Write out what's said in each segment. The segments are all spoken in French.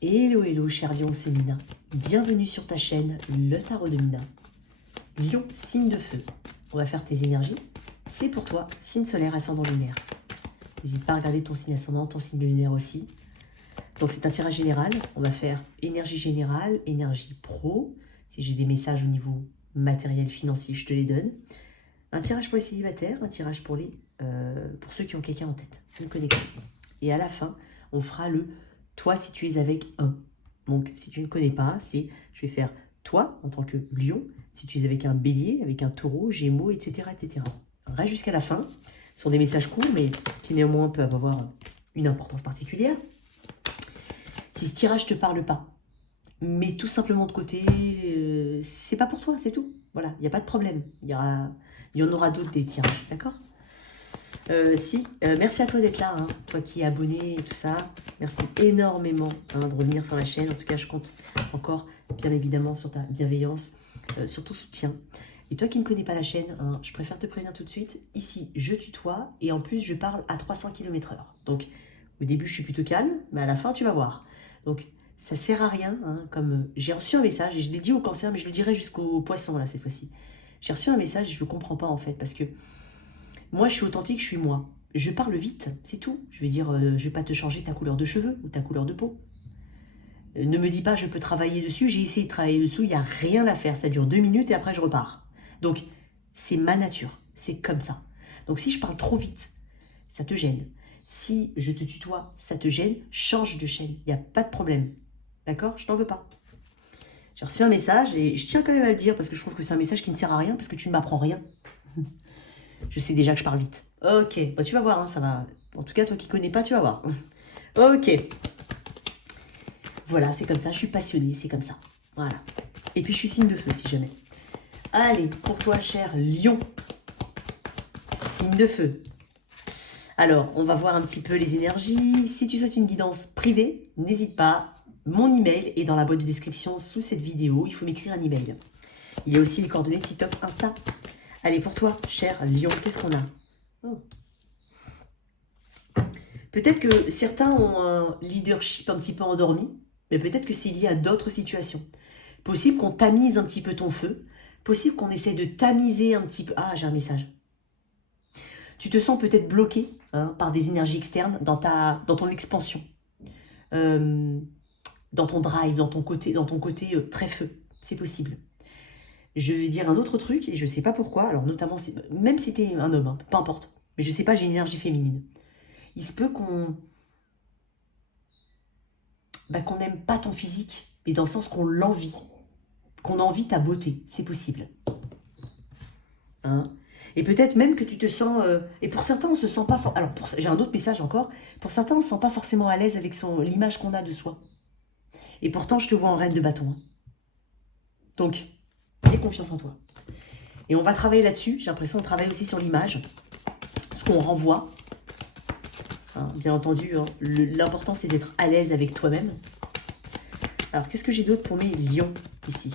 Hello, hello, cher Lion, c'est Mina. Bienvenue sur ta chaîne, le tarot de Mina. Lion, signe de feu. On va faire tes énergies. C'est pour toi, signe solaire, ascendant lunaire. N'hésite pas à regarder ton signe ascendant, ton signe lunaire aussi. Donc c'est un tirage général. On va faire énergie générale, énergie pro. Si j'ai des messages au niveau matériel, financier, je te les donne. Un tirage pour les célibataires, un tirage pour ceux qui ont quelqu'un en tête. Une connexion. Et à la fin, on fera le toi si tu es avec un. Donc si tu ne connais pas, je vais faire toi en tant que lion, si tu es avec un bélier, avec un taureau, gémeaux, etc. etc. Reste jusqu'à la fin. Ce sont des messages courts, mais qui néanmoins peuvent avoir une importance particulière. Si ce tirage ne te parle pas, mets tout simplement de côté, c'est pas pour toi, c'est tout. Voilà, il n'y a pas de problème. Il y en aura d'autres des tirages, d'accord? Merci à toi d'être là, hein, toi qui es abonné et tout ça. Merci énormément de revenir sur la chaîne. En tout cas, je compte encore, bien évidemment, sur ta bienveillance, sur ton soutien. Et toi qui ne connais pas la chaîne, hein, je préfère te prévenir tout de suite. Ici, je tutoie et en plus, je parle à 300 km/h. Donc, au début, je suis plutôt calme, mais à la fin, tu vas voir. Donc, ça sert à rien. Hein, comme j'ai reçu un message, et je l'ai dit au cancer, mais je le dirai jusqu'au poisson, là, cette fois-ci. J'ai reçu un message et je ne le comprends pas, en fait, parce que moi, je suis authentique, je suis moi. Je parle vite, c'est tout. Je vais dire, je ne vais pas te changer ta couleur de cheveux ou ta couleur de peau. Ne me dis pas, je peux travailler dessus. J'ai essayé de travailler dessus, il n'y a rien à faire. Ça dure 2 minutes et après, je repars. Donc, c'est ma nature. C'est comme ça. Donc, si je parle trop vite, ça te gêne. Si je te tutoie, ça te gêne, change de chaîne. Il n'y a pas de problème. D'accord? Je t'en veux pas. J'ai reçu un message et je tiens quand même à le dire parce que je trouve que c'est un message qui ne sert à rien parce que tu ne m'apprends rien. Je sais déjà que je parle vite. Ok, bah, tu vas voir, hein, ça va. En tout cas, toi qui connais pas, tu vas voir. Ok. Voilà, c'est comme ça, je suis passionnée, c'est comme ça. Voilà. Et puis, je suis signe de feu, si jamais. Allez, pour toi, cher Lion. Signe de feu. Alors, on va voir un petit peu les énergies. Si tu souhaites une guidance privée, n'hésite pas. Mon email est dans la boîte de description sous cette vidéo. Il faut m'écrire un email. Il y a aussi les coordonnées TikTok, Insta. Allez, pour toi, cher Lion, qu'est-ce qu'on a? Peut-être que certains ont un leadership un petit peu endormi, mais peut-être que c'est lié à d'autres situations. Possible qu'on tamise un petit peu ton feu, possible qu'on essaie de tamiser un petit peu... Ah, j'ai un message. Tu te sens peut-être bloqué par des énergies externes dans ton expansion, dans ton drive, dans ton côté très feu. C'est possible. Je vais dire un autre truc, et je ne sais pas pourquoi, alors notamment, même si tu es un homme, hein, peu importe, mais je ne sais pas, j'ai une énergie féminine. Il se peut qu'on n'aime pas ton physique, mais dans le sens qu'on l'envie, qu'on envie ta beauté, c'est possible. Hein? Et peut-être même que tu te sens... et pour certains, on se sent pas... Alors, j'ai un autre message encore. Pour certains, on ne se sent pas forcément à l'aise avec l'image qu'on a de soi. Et pourtant, je te vois en reine de bâton. Hein. Donc, aie confiance en toi. Et on va travailler là-dessus. J'ai l'impression qu'on travaille aussi sur l'image. Ce qu'on renvoie. Hein, bien entendu, hein, l'important, c'est d'être à l'aise avec toi-même. Alors, qu'est-ce que j'ai d'autre pour mes lions, ici?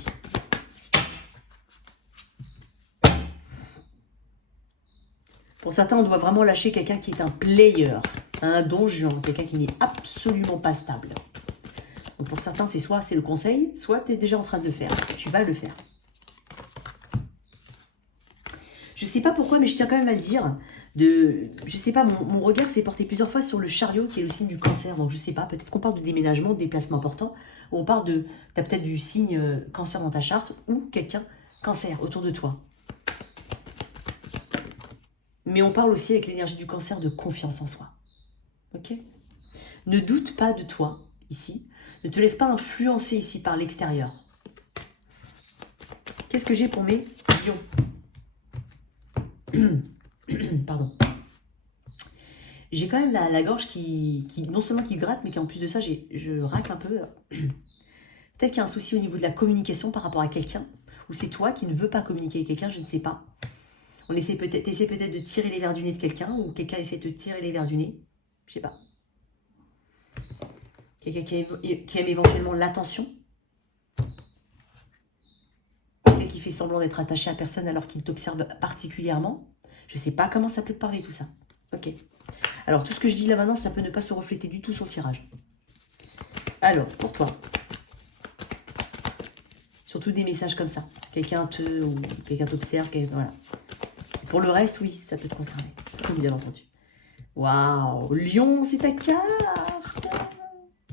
Pour certains, on doit vraiment lâcher quelqu'un qui est un player, un donjon, quelqu'un qui n'est absolument pas stable. Donc pour certains, c'est soit c'est le conseil, soit tu es déjà en train de le faire. Tu vas le faire. Je ne sais pas pourquoi, mais je tiens quand même à le dire. Je sais pas, mon regard s'est porté plusieurs fois sur le chariot qui est le signe du cancer. Donc je sais pas, peut-être qu'on parle de déménagement, de déplacement important. Ou on parle de, tu as peut-être du signe cancer dans ta charte ou quelqu'un cancer autour de toi. Mais on parle aussi avec l'énergie du cancer de confiance en soi. Ok? Ne doute pas de toi ici. Ne te laisse pas influencer ici par l'extérieur. Qu'est-ce que j'ai pour mes lions? Pardon. J'ai quand même la gorge qui non seulement qui gratte, mais qui en plus de ça, je racle un peu. Peut-être qu'il y a un souci au niveau de la communication par rapport à quelqu'un. Ou c'est toi qui ne veux pas communiquer avec quelqu'un, je ne sais pas. On essaie peut-être de tirer les verres du nez de quelqu'un, ou quelqu'un essaie de tirer les verres du nez. Je sais pas. Quelqu'un qui aime éventuellement l'attention. Quelqu'un qui fait semblant d'être attaché à personne alors qu'il t'observe particulièrement. Je ne sais pas comment ça peut te parler tout ça. Ok. Alors tout ce que je dis là maintenant, ça peut ne pas se refléter du tout sur le tirage. Alors, pour toi, surtout des messages comme ça. Quelqu'un t'observe, voilà. Pour le reste, oui, ça peut te concerner, comme bien entendu. Waouh, Lion, c'est ta carte.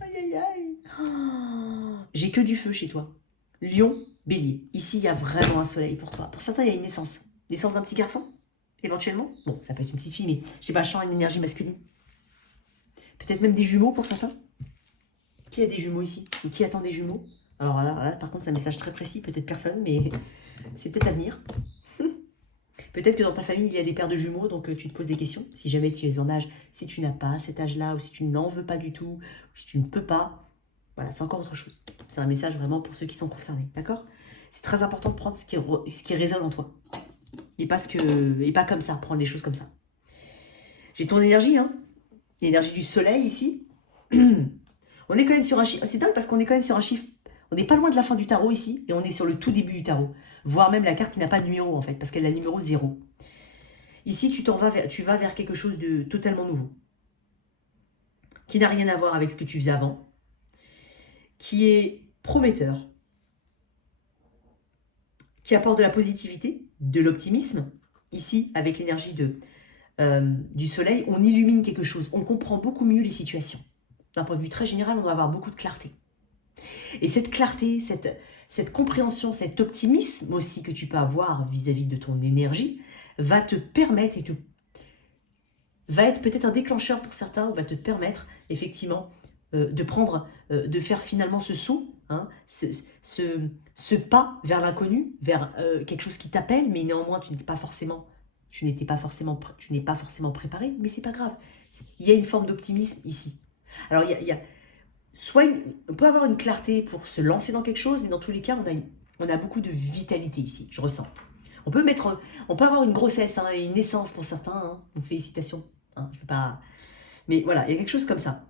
Aïe, aïe, aïe. Oh, j'ai que du feu chez toi. Lion, Bélier. Ici, il y a vraiment un soleil pour toi. Pour certains, il y a une naissance. Naissance d'un petit garçon, éventuellement. Bon, ça peut être une petite fille, mais je sais pas, je sens une énergie masculine. Peut-être même des jumeaux pour certains. Qui a des jumeaux ici? Ou qui attend des jumeaux? Alors là, par contre, c'est un message très précis. Peut-être personne, mais c'est peut-être à venir. Peut-être que dans ta famille, il y a des paires de jumeaux, donc tu te poses des questions. Si jamais tu es en âge, si tu n'as pas cet âge-là, ou si tu n'en veux pas du tout, ou si tu ne peux pas, voilà, c'est encore autre chose. C'est un message vraiment pour ceux qui sont concernés, d'accord? C'est très important de prendre ce qui résonne en toi. Et pas comme ça, prendre les choses comme ça. J'ai ton énergie, hein? L'énergie du soleil ici. On est quand même sur un chiffre. C'est dingue parce qu'on est quand même sur un chiffre. On n'est pas loin de la fin du tarot ici, et on est sur le tout début du tarot. Voire même la carte qui n'a pas de numéro en fait, parce qu'elle a le numéro 0. Ici, tu vas vers quelque chose de totalement nouveau. Qui n'a rien à voir avec ce que tu faisais avant. Qui est prometteur. Qui apporte de la positivité, de l'optimisme. Ici, avec l'énergie du soleil, on illumine quelque chose. On comprend beaucoup mieux les situations. D'un point de vue très général, on doit avoir beaucoup de clarté. Et cette clarté, cette compréhension, cet optimisme aussi que tu peux avoir vis-à-vis de ton énergie, va te permettre va être peut-être un déclencheur pour certains, ou va te permettre effectivement de faire finalement ce saut, hein, ce pas vers l'inconnu, vers quelque chose qui t'appelle, mais néanmoins tu n'es pas forcément préparé, mais c'est pas grave. Il y a une forme d'optimisme ici. Alors il y a soit on peut avoir une clarté pour se lancer dans quelque chose, mais dans tous les cas, on a beaucoup de vitalité ici, je ressens. On peut avoir une grossesse hein, et une naissance pour certains, hein, donc félicitations. Hein, je peux pas... Mais voilà, il y a quelque chose comme ça.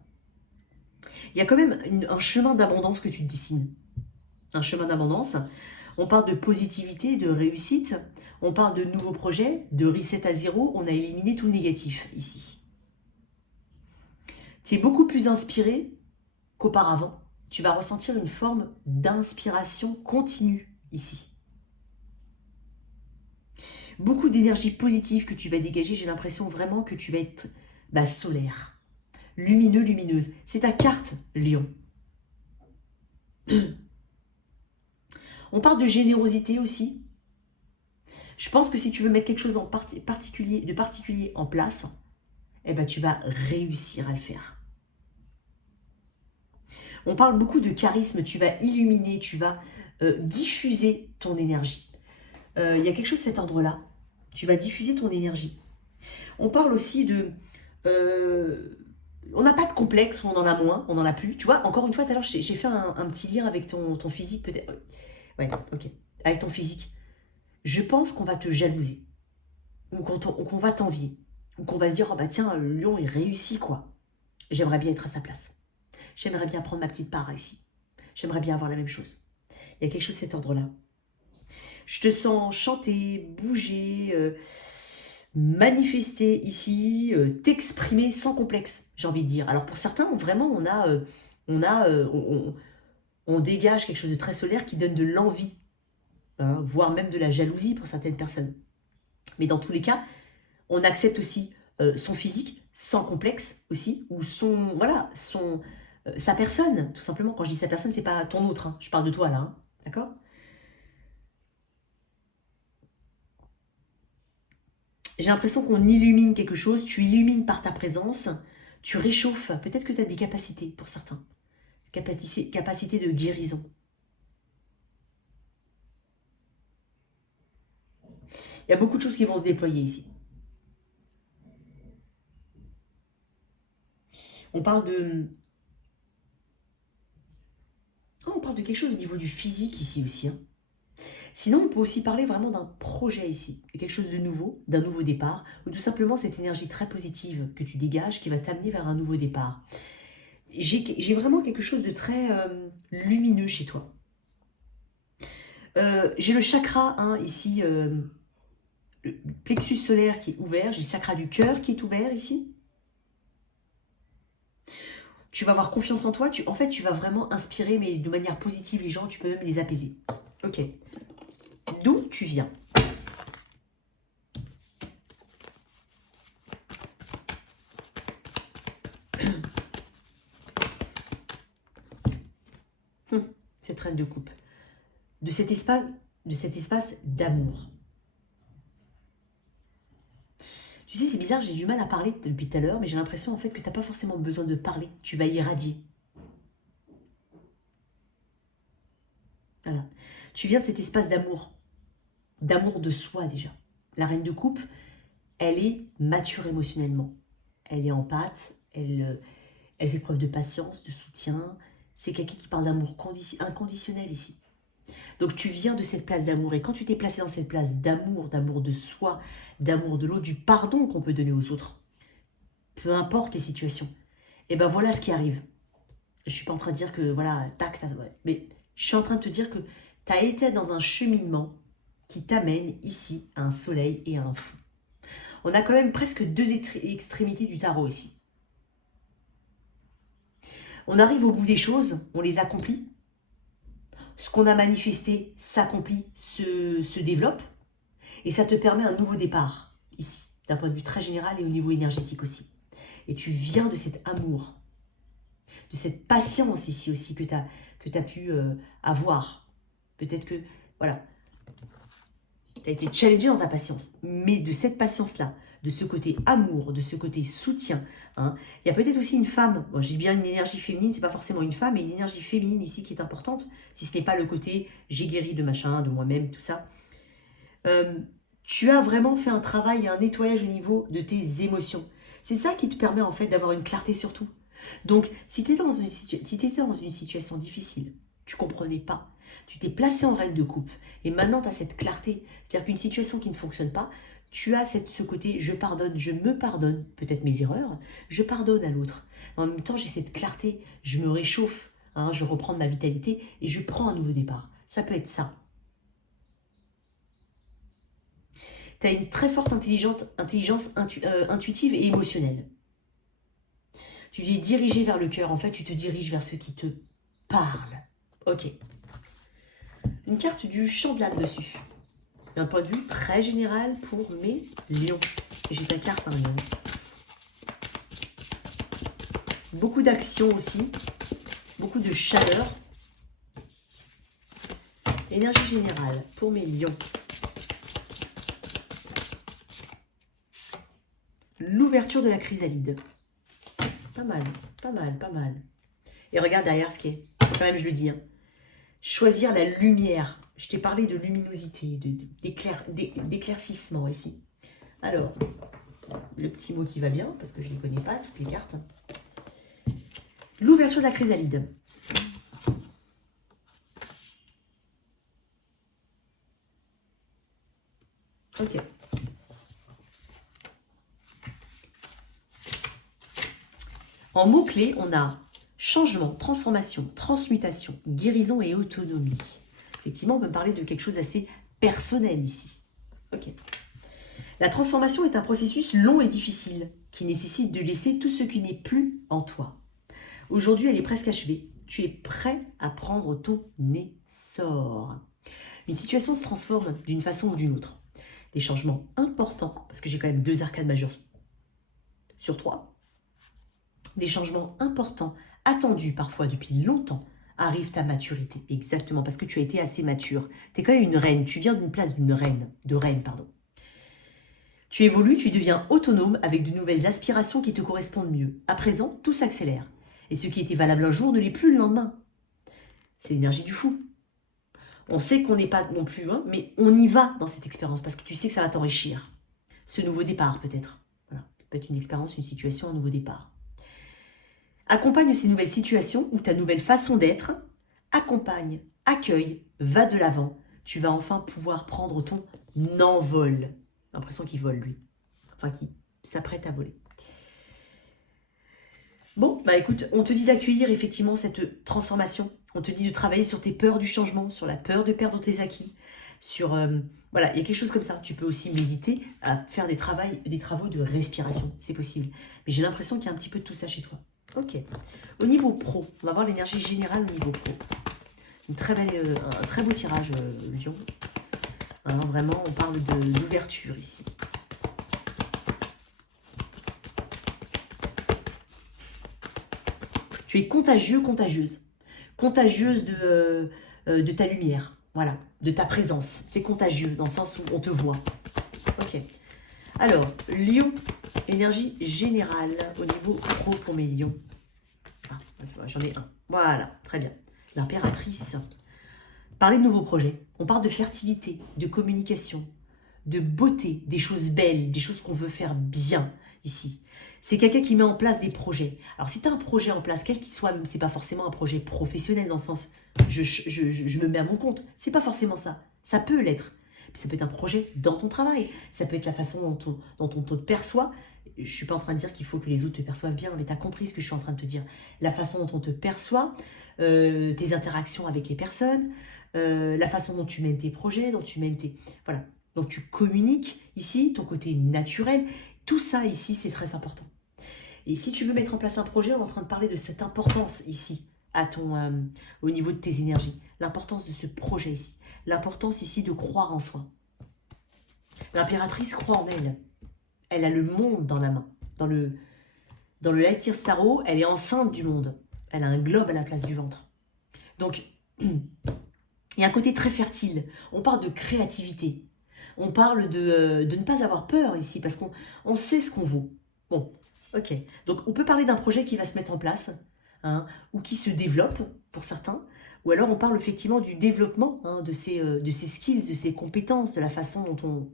Il y a quand même un chemin d'abondance que tu te dessines. Un chemin d'abondance. On parle de positivité, de réussite. On parle de nouveaux projets, de reset à zéro. On a éliminé tout le négatif ici. Tu es beaucoup plus inspiré qu'auparavant. Tu vas ressentir une forme d'inspiration continue ici. Beaucoup d'énergie positive que tu vas dégager. J'ai l'impression vraiment que tu vas être solaire, lumineux, lumineuse. C'est ta carte, Lion. On parle de générosité aussi. Je pense que si tu veux mettre quelque chose de particulier en place, eh ben, tu vas réussir à le faire. On parle beaucoup de charisme, tu vas illuminer, tu vas diffuser ton énergie. Il y a quelque chose de cet ordre-là. Tu vas diffuser ton énergie. On parle aussi de... on n'a pas de complexe, ou on en a moins, on n'en a plus. Tu vois, encore une fois, tout à l'heure, j'ai fait un petit lien avec ton physique, peut-être. Ouais, ok. Avec ton physique. Je pense qu'on va te jalouser. Ou qu'on va t'envier. Ou qu'on va se dire, oh bah tiens, le lion, il réussit, quoi. J'aimerais bien être à sa place. J'aimerais bien prendre ma petite part ici. J'aimerais bien avoir la même chose. Il y a quelque chose de cet ordre-là. Je te sens chanter, bouger, manifester ici, t'exprimer sans complexe, j'ai envie de dire. Alors pour certains, vraiment, on dégage quelque chose de très solaire qui donne de l'envie, hein, voire même de la jalousie pour certaines personnes. Mais dans tous les cas, on accepte aussi son physique sans complexe aussi, ou sa personne, tout simplement. Quand je dis sa personne, c'est pas ton autre, hein. Je parle de toi là, hein. D'accord? J'ai l'impression qu'on illumine quelque chose, tu illumines par ta présence, tu réchauffes. Peut-être que tu as des capacités pour certains. Capacité de guérison. Il y a beaucoup de choses qui vont se déployer ici. On parle de... Oh, on parle de quelque chose au niveau du physique ici aussi, hein. Sinon, on peut aussi parler vraiment d'un projet ici, quelque chose de nouveau, d'un nouveau départ, ou tout simplement cette énergie très positive que tu dégages qui va t'amener vers un nouveau départ. J'ai vraiment quelque chose de très lumineux chez toi. J'ai le chakra, hein, ici, le plexus solaire qui est ouvert, j'ai le chakra du cœur qui est ouvert ici. Tu vas avoir confiance en toi. En fait, tu vas vraiment inspirer, mais de manière positive, les gens. Tu peux même les apaiser. Ok. D'où tu viens? Cette reine de coupe. De cet espace d'amour. Tu sais, c'est bizarre, j'ai du mal à parler depuis tout à l'heure, mais j'ai l'impression en fait que tu n'as pas forcément besoin de parler. Tu vas irradier. Voilà. Tu viens de cet espace d'amour. D'amour de soi déjà. La reine de coupe, elle est mature émotionnellement. Elle est empathe, elle fait preuve de patience, de soutien. C'est quelqu'un qui parle d'amour inconditionnel ici. Donc tu viens de cette place d'amour. Et quand tu t'es placé dans cette place d'amour, d'amour de soi, d'amour de l'autre, du pardon qu'on peut donner aux autres, peu importe les situations, et ben voilà ce qui arrive. Je suis pas en train de dire que, voilà, tac, tac, ouais. Mais je suis en train de te dire que tu as été dans un cheminement qui t'amène ici à un soleil et à un fou. On a quand même presque deux extrémités du tarot ici. On arrive au bout des choses, on les accomplit. Ce qu'on a manifesté s'accomplit, se développe. Et ça te permet un nouveau départ, ici, d'un point de vue très général et au niveau énergétique aussi. Et tu viens de cet amour, de cette patience ici aussi que tu as pu avoir. Peut-être que, voilà, tu as été challengé dans ta patience. Mais de cette patience-là, de ce côté amour, de ce côté soutien, hein, il y a peut-être aussi une femme, bon, j'ai bien une énergie féminine, c'est pas forcément une femme, mais une énergie féminine ici qui est importante, si ce n'est pas le côté j'ai guéri de machin, de moi-même, tout ça. Tu as vraiment fait un travail, un nettoyage au niveau de tes émotions. C'est ça qui te permet en fait d'avoir une clarté sur tout. Donc, si tu étais dans une situation difficile, tu comprenais pas, tu t'es placé en reine de coupe, et maintenant tu as cette clarté, c'est-à-dire qu'une situation qui ne fonctionne pas, tu as ce côté je pardonne, je me pardonne, peut-être mes erreurs, je pardonne à l'autre. En même temps, j'ai cette clarté, je me réchauffe, hein, je reprends de ma vitalité et je prends un nouveau départ. Ça peut être ça. Tu as une très forte intelligence intuitive et émotionnelle. Tu es dirigé vers le cœur. En fait, tu te diriges vers ce qui te parle. Ok. Une carte du champ de l'âme dessus. D'un point de vue très général pour mes lions. J'ai ta carte, hein, lion. Beaucoup d'action aussi. Beaucoup de chaleur. Énergie générale pour mes lions. L'ouverture de la chrysalide. Pas mal, pas mal, pas mal. Et regarde derrière ce qui est. Quand même, je le dis. Hein. Choisir la lumière. Je t'ai parlé de luminosité, d'éclaircissement ici. Alors, le petit mot qui va bien, parce que je ne les connais pas, toutes les cartes. L'ouverture de la chrysalide. Ok. En mots-clés, on a changement, transformation, transmutation, guérison et autonomie. Effectivement, on peut parler de quelque chose d'assez personnel ici. Ok. La transformation est un processus long et difficile qui nécessite de laisser tout ce qui n'est plus en toi. Aujourd'hui, elle est presque achevée. Tu es prêt à prendre ton essor. Une situation se transforme d'une façon ou d'une autre. Des changements importants, parce que j'ai quand même 2 arcanes majeures sur 3. Des changements importants, attendus parfois depuis longtemps, arrivent à maturité. Exactement, parce que tu as été assez mature. Tu es quand même une reine, tu viens d'une place de reine. Tu évolues, tu deviens autonome avec de nouvelles aspirations qui te correspondent mieux. À présent, tout s'accélère. Et ce qui était valable un jour ne l'est plus le lendemain. C'est l'énergie du fou. On sait qu'on n'est pas non plus, hein, mais on y va dans cette expérience parce que tu sais que ça va t'enrichir. Ce nouveau départ peut-être. Voilà. Ça peut être une expérience, une situation, un nouveau départ. Accompagne ces nouvelles situations ou ta nouvelle façon d'être. Accompagne, accueille, va de l'avant. Tu vas enfin pouvoir prendre ton envol. J'ai l'impression qu'il vole, lui. Enfin, qu'il s'apprête à voler. Bon, bah écoute, on te dit d'accueillir effectivement cette transformation. On te dit de travailler sur tes peurs du changement, sur la peur de perdre tes acquis. Sur, voilà, il y a quelque chose comme ça. Tu peux aussi méditer, à faire des travaux de respiration. C'est possible. Mais j'ai l'impression qu'il y a un petit peu de tout ça chez toi. Ok. Au niveau pro, on va voir l'énergie générale au niveau pro. Une très belle, un très beau tirage, Lion. Hein, vraiment, on parle d'ouverture ici. Tu es contagieux, contagieuse. Contagieuse de ta lumière, voilà, de ta présence. Tu es contagieux dans le sens où on te voit. Ok. Alors, Lion, énergie générale au niveau pro pour mes lions. Ah, j'en ai un. Voilà, très bien. L'impératrice. Parler de nouveaux projets. On parle de fertilité, de communication, de beauté, des choses belles, des choses qu'on veut faire bien ici. C'est quelqu'un qui met en place des projets. Alors, si tu as un projet en place, quel qu'il soit, même c'est pas forcément un projet professionnel dans le sens je me mets à mon compte. C'est pas forcément ça. Ça peut l'être. Ça peut être un projet dans ton travail. Ça peut être la façon dont on te perçoit. Je ne suis pas en train de dire qu'il faut que les autres te perçoivent bien, mais tu as compris ce que je suis en train de te dire. La façon dont on te perçoit, tes interactions avec les personnes, la façon dont tu mènes tes projets, dont tu mènes tes... Voilà. Donc tu communiques ici, ton côté naturel. Tout ça ici, c'est très important. Et si tu veux mettre en place un projet, on est en train de parler de cette importance ici, au niveau de tes énergies. L'importance de ce projet ici. L'importance ici de croire en soi. L'impératrice croit en elle. Elle a le monde dans la main. Dans le Lightyear Starro, elle est enceinte du monde. Elle a un globe à la place du ventre. Donc, il y a un côté très fertile. On parle de créativité. On parle de ne pas avoir peur ici, parce qu'on sait ce qu'on vaut. Bon, ok. Donc, on peut parler d'un projet qui va se mettre en place, hein, ou qui se développe, pour certains. Ou alors, on parle effectivement du développement, hein, de ses skills, de ses compétences, de la façon dont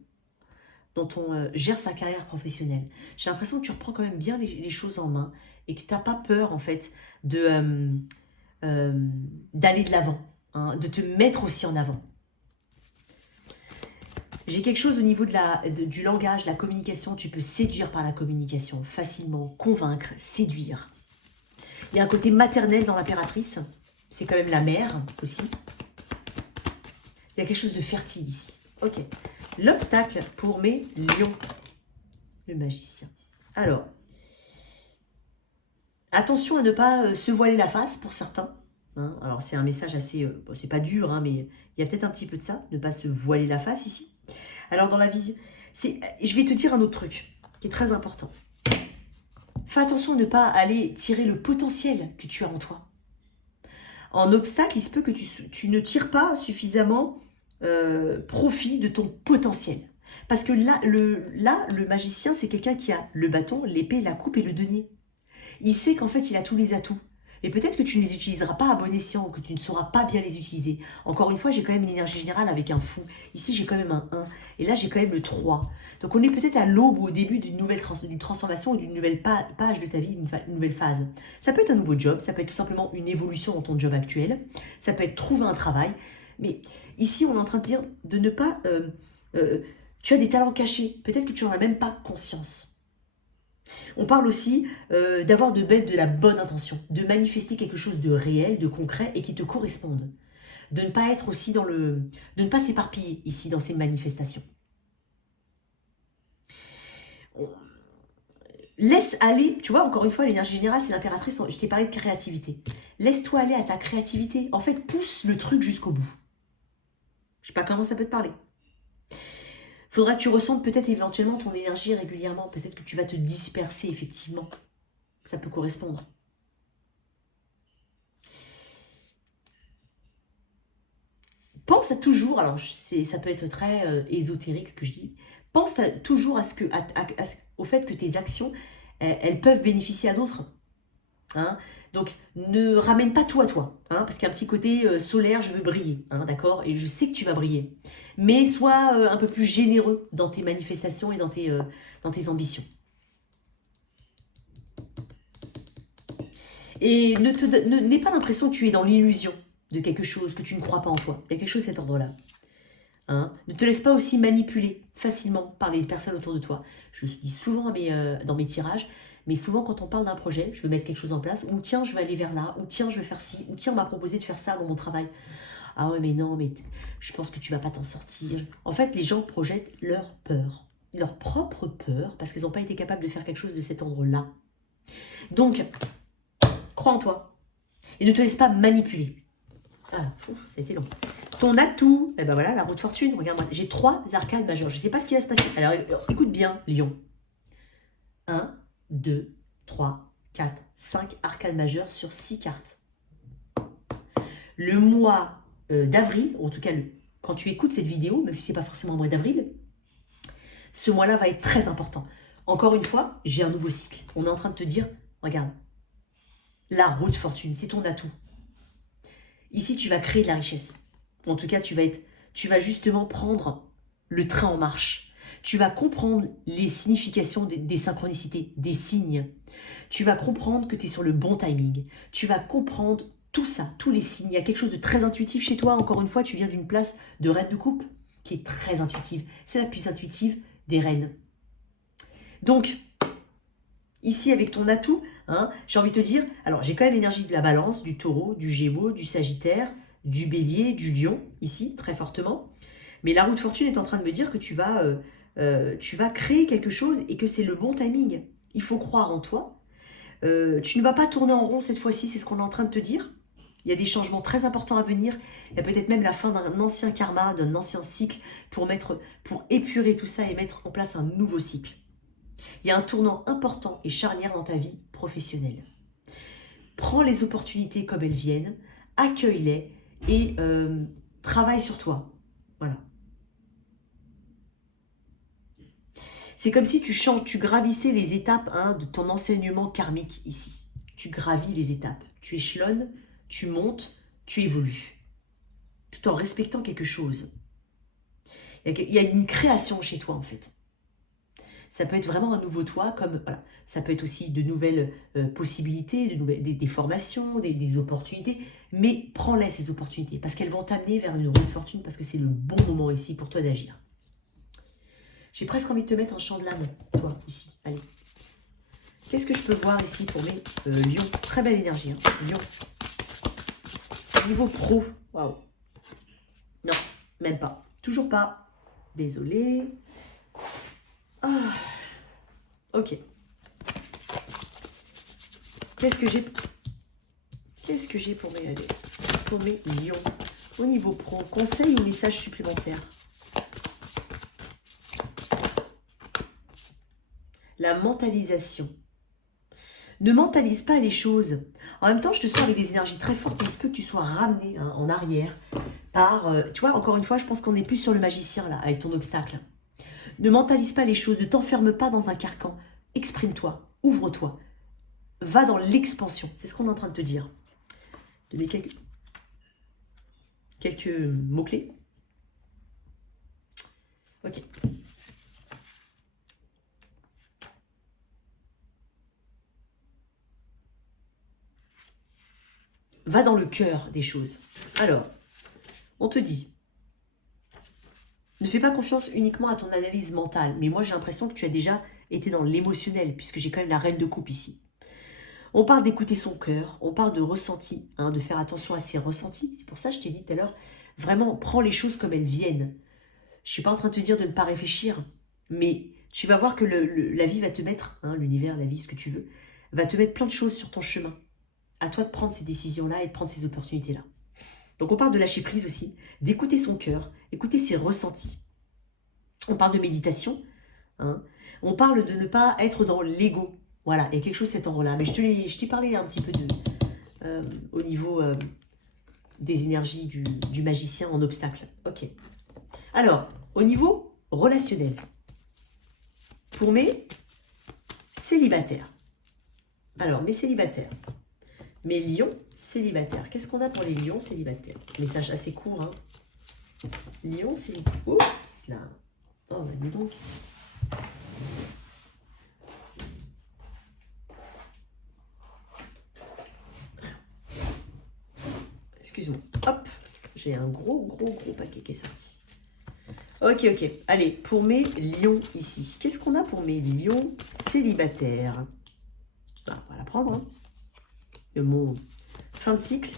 on gère sa carrière professionnelle. J'ai l'impression que tu reprends quand même bien les choses en main et que tu n'as pas peur, en fait, d'aller de l'avant, hein, de te mettre aussi en avant. J'ai quelque chose au niveau du langage, la communication. Tu peux séduire par la communication, facilement, convaincre, séduire. Il y a un côté maternel dans l'impératrice. C'est quand même la mère aussi. Il y a quelque chose de fertile ici. Ok. L'obstacle pour mes lions. Le magicien. Alors, attention à ne pas se voiler la face pour certains. Hein. Alors, c'est un message assez... bon, c'est pas dur, hein, mais il y a peut-être un petit peu de ça. Ne pas se voiler la face ici. Alors, dans la vision... Je vais te dire un autre truc qui est très important. Fais attention à ne pas aller tirer le potentiel que tu as en toi. En obstacle, il se peut que tu ne tires pas suffisamment profit de ton potentiel. Parce que là, le magicien, c'est quelqu'un qui a le bâton, l'épée, la coupe et le denier. Il sait qu'en fait, il a tous les atouts. Et peut-être que tu ne les utiliseras pas à bon escient, que tu ne sauras pas bien les utiliser. Encore une fois, j'ai quand même une énergie générale avec un fou. Ici, j'ai quand même un 1. Et là, j'ai quand même le 3. Donc, on est peut-être à l'aube ou au début d'une nouvelle transformation ou d'une nouvelle page de ta vie, une nouvelle phase. Ça peut être un nouveau job, ça peut être tout simplement une évolution dans ton job actuel. Ça peut être trouver un travail. Mais ici, on est en train de dire de ne pas... tu as des talents cachés. Peut-être que tu n'en as même pas conscience. On parle aussi d'avoir de la bonne intention, de manifester quelque chose de réel, de concret et qui te corresponde. De ne pas être aussi de ne pas s'éparpiller ici dans ces manifestations. Laisse aller, tu vois, encore une fois, l'énergie générale, c'est l'impératrice, je t'ai parlé de créativité. Laisse-toi aller à ta créativité. En fait, pousse le truc jusqu'au bout. Je sais pas comment ça peut te parler. Faudra que tu ressentes peut-être éventuellement ton énergie régulièrement. Peut-être que tu vas te disperser, effectivement. Ça peut correspondre. Pense à toujours, alors ça peut être très ésotérique ce que je dis, pense toujours au fait que tes actions, elles peuvent bénéficier à d'autres. Hein. Donc, ne ramène pas tout à toi, hein, parce qu'il y a un petit côté solaire, je veux briller, hein, d'accord? Et je sais que tu vas briller. Mais sois un peu plus généreux dans tes manifestations et dans tes ambitions. Et n'aie pas l'impression que tu es dans l'illusion de quelque chose, que tu ne crois pas en toi. Il y a quelque chose de cet ordre-là. Hein? Ne te laisse pas aussi manipuler facilement par les personnes autour de toi. Je dis souvent dans mes tirages, mais souvent quand on parle d'un projet, je veux mettre quelque chose en place, ou tiens, je vais aller vers là, ou tiens, je vais faire ci, ou tiens, on m'a proposé de faire ça dans mon travail. Ah ouais, mais non, mais je pense que tu vas pas t'en sortir. En fait, les gens projettent leur peur, leur propre peur, parce qu'ils n'ont pas été capables de faire quelque chose de cet ordre-là. Donc, Crois en toi. Et ne te laisse pas manipuler. Ah, ça a été long. Ton atout, et ben voilà, la roue de fortune. Regarde-moi, j'ai 3 arcades majeures. Je ne sais pas ce qui va se passer. Alors, écoute bien, Lion. 1, 2, 3, 4, 5 arcades majeures sur 6 cartes. Le mois d'avril, en tout cas, quand tu écoutes cette vidéo, même si ce n'est pas forcément le mois d'avril, ce mois-là va être très important. Encore une fois, j'ai un nouveau cycle. On est en train de te dire, regarde, la roue de fortune, c'est ton atout. Ici, tu vas créer de la richesse. En tout cas, tu vas justement prendre le train en marche. Tu vas comprendre les significations des synchronicités, des signes. Tu vas comprendre que tu es sur le bon timing. Tu vas comprendre tout ça, tous les signes. Il y a quelque chose de très intuitif chez toi. Encore une fois, tu viens d'une place de reine de coupe qui est très intuitive. C'est la plus intuitive des reines. Donc, ici, avec ton atout, hein, j'ai envie de te dire, alors j'ai quand même l'énergie de la balance, du taureau, du gémeaux, du sagittaire, du bélier, du lion, ici, très fortement. Mais la roue de fortune est en train de me dire que tu vas créer quelque chose et que c'est le bon timing. Il faut croire en toi. Tu ne vas pas tourner en rond cette fois-ci, c'est ce qu'on est en train de te dire. Il y a des changements très importants à venir. Il y a peut-être même la fin d'un ancien karma, d'un ancien cycle pour épurer tout ça et mettre en place un nouveau cycle. Il y a un tournant important et charnière dans ta vie professionnelle. Prends les opportunités comme elles viennent, accueille-les et travaille sur toi. Voilà. C'est comme si tu gravissais les étapes de ton enseignement karmique ici. Tu gravis les étapes, tu échelonnes, tu montes, tu évolues. Tout en respectant quelque chose. Il y a une création chez toi en fait. Ça peut être vraiment un nouveau toi, comme voilà. Ça peut être aussi de nouvelles possibilités, des formations, des opportunités. Mais prends-les ces opportunités parce qu'elles vont t'amener vers une roue de fortune parce que c'est le bon moment ici pour toi d'agir. J'ai presque envie de te mettre un chant de l'âme, toi, ici. Allez. Qu'est-ce que je peux voir ici pour mes lions? Très belle énergie, hein. Lion. Niveau pro. Waouh. Non, même pas. Toujours pas. Désolée. Ah. Ok. Qu'est-ce que j'ai pour mes lions? Au niveau pro, conseil ou message supplémentaire? La mentalisation. Ne mentalise pas les choses. En même temps, je te sens avec des énergies très fortes, mais il se peut que tu sois ramené en arrière par... tu vois, encore une fois, je pense qu'on est plus sur le magicien, là, avec ton obstacle. Ne mentalise pas les choses, ne t'enferme pas dans un carcan. Exprime-toi, ouvre-toi. Va dans l'expansion. C'est ce qu'on est en train de te dire. Donner quelques mots-clés. Ok. Va dans le cœur des choses. Alors, on te dit, ne fais pas confiance uniquement à ton analyse mentale. Mais moi, j'ai l'impression que tu as déjà été dans l'émotionnel, puisque j'ai quand même la reine de coupe ici. On parle d'écouter son cœur, on parle de ressenti, de faire attention à ses ressentis. C'est pour ça que je t'ai dit tout à l'heure, vraiment, prends les choses comme elles viennent. Je ne suis pas en train de te dire de ne pas réfléchir, mais tu vas voir que la vie va te mettre, l'univers, la vie, ce que tu veux, va te mettre plein de choses sur ton chemin. À toi de prendre ces décisions-là et de prendre ces opportunités-là. Donc on parle de lâcher prise aussi, d'écouter son cœur, écouter ses ressentis. On parle de méditation, on parle de ne pas être dans l'ego. Voilà, il y a quelque chose de cet ordre-là. Mais je t'ai parlé un petit peu au niveau des énergies du magicien en obstacle. Ok. Alors, au niveau relationnel, pour mes célibataires. Alors, mes célibataires. Mes lions célibataires. Qu'est-ce qu'on a pour les lions célibataires? Message assez court, hein. Lions célibataires. Oups, là. Oh, bah dis donc. Excuse-moi. Hop. J'ai un gros paquet qui est sorti. Ok. Allez, pour mes lions ici. Qu'est-ce qu'on a pour mes lions célibataires? On va la prendre, hein. Le monde. Fin de cycle,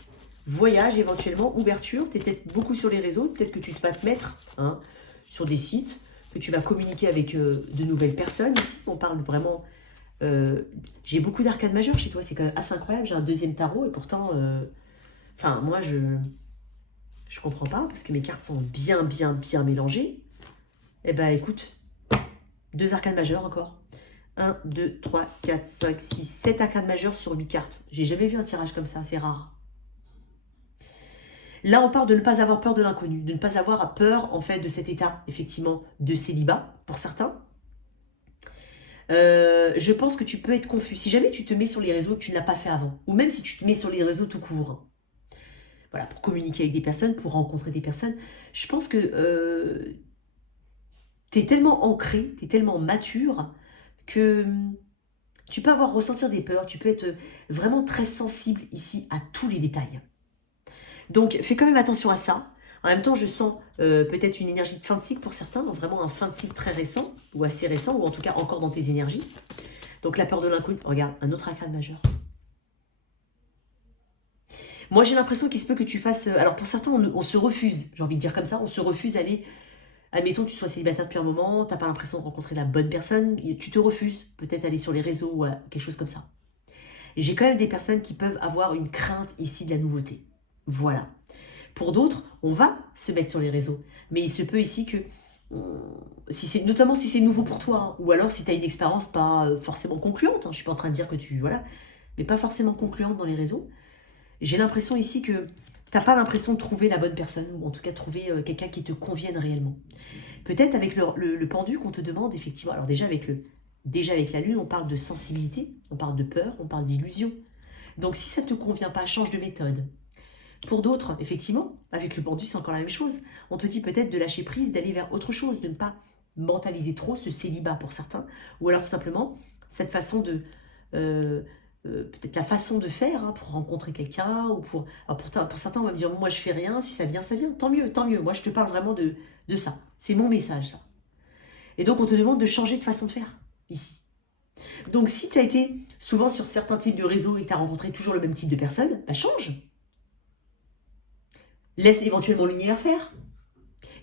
voyage éventuellement, ouverture. Tu es peut-être beaucoup sur les réseaux, peut-être que tu vas te mettre sur des sites, que tu vas communiquer avec de nouvelles personnes. Ici, on parle vraiment J'ai beaucoup d'arcades majeures chez toi, c'est quand même assez incroyable. J'ai un deuxième tarot et pourtant, enfin, moi, je comprends pas parce que mes cartes sont bien, bien, bien mélangées. Eh ben, écoute, 2 arcades majeures encore. 1, 2, 3, 4, 5, 6, 7 arcades majeures sur 8 cartes. J'ai jamais vu un tirage comme ça, c'est rare. Là, on parle de ne pas avoir peur de l'inconnu, de ne pas avoir peur, en fait, de cet état, effectivement, de célibat, pour certains. Je pense que tu peux être confus. Si jamais tu te mets sur les réseaux que tu ne l'as pas fait avant, ou même si tu te mets sur les réseaux tout court, voilà, pour communiquer avec des personnes, pour rencontrer des personnes, je pense que tu es tellement ancré, tu es tellement mature que tu peux ressentir des peurs, tu peux être vraiment très sensible ici à tous les détails. Donc fais quand même attention à ça. En même temps, je sens peut-être une énergie de fin de cycle pour certains, vraiment un fin de cycle très récent, ou assez récent, ou en tout cas encore dans tes énergies. Donc la peur de l'inconnu, regarde, un autre arcane majeur. Moi j'ai l'impression qu'il se peut que tu fasses... alors pour certains, on se refuse, j'ai envie de dire comme ça, on se refuse à aller... Admettons que tu sois célibataire depuis un moment, tu n'as pas l'impression de rencontrer la bonne personne, tu te refuses peut-être aller sur les réseaux ou quelque chose comme ça. J'ai quand même des personnes qui peuvent avoir une crainte ici de la nouveauté. Voilà. Pour d'autres, on va se mettre sur les réseaux. Mais il se peut ici que, notamment si c'est nouveau pour toi, hein, ou alors si tu as une expérience pas forcément concluante, hein, je ne suis pas en train de dire que tu... Voilà, mais pas forcément concluante dans les réseaux. J'ai l'impression ici que tu n'as pas l'impression de trouver la bonne personne, ou en tout cas trouver quelqu'un qui te convienne réellement. Peut-être avec le pendu qu'on te demande, effectivement. Alors déjà avec la lune, on parle de sensibilité, on parle de peur, on parle d'illusion. Donc si ça ne te convient pas, change de méthode. Pour d'autres, effectivement, avec le pendu, c'est encore la même chose. On te dit peut-être de lâcher prise, d'aller vers autre chose, de ne pas mentaliser trop ce célibat pour certains, ou alors tout simplement cette façon de... peut-être la façon de faire hein, pour rencontrer quelqu'un, ou pour certains, on va me dire, moi je fais rien, si ça vient, ça vient, tant mieux, tant mieux. Moi je te parle vraiment de ça. C'est mon message, ça. Et donc on te demande de changer de façon de faire, ici. Donc si tu as été souvent sur certains types de réseaux et que tu as rencontré toujours le même type de personnes, bah change. Laisse éventuellement l'univers faire.